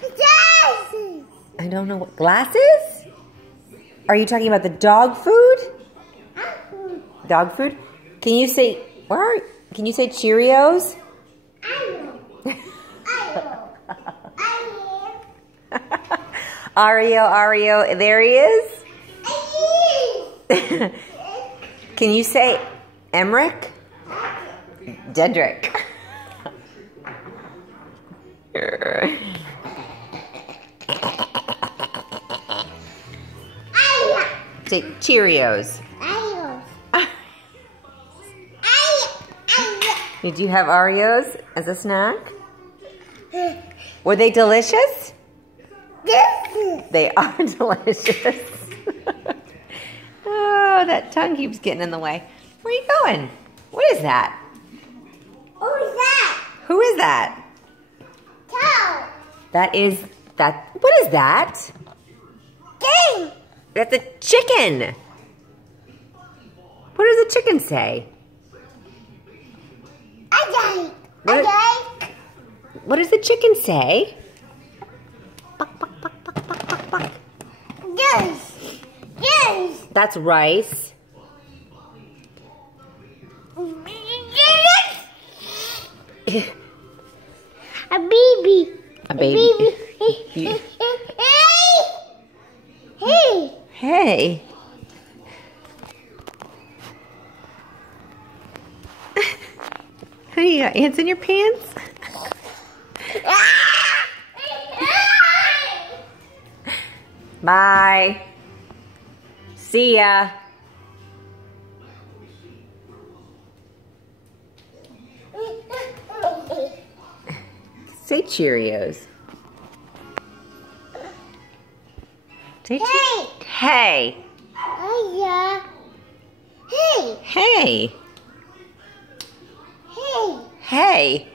Glasses. I don't know what. Glasses? Are you talking about the dog food? Dog food? Can you say, can you say Cheerios? Ario, there he is. Can you say Emmerich? Dedrick. Say Cheerios. Did you have Oreos as a snack? Were they delicious? They are delicious. Oh, that tongue keeps getting in the way. Where are you going? What is that? Who is that? Who is that? Cow. What is that? King. That's a chicken. What does a chicken say? What does the chicken say? Buck, buck, buck, buck, buck, buck, buck. Yes. Yes. That's rice. A baby. A baby. Hey. Hey. Honey, you got ants in your pants? Bye. See ya. Say Cheerios. Say Hey. Hey. Yeah. Hey. Hey. Hey. Hey.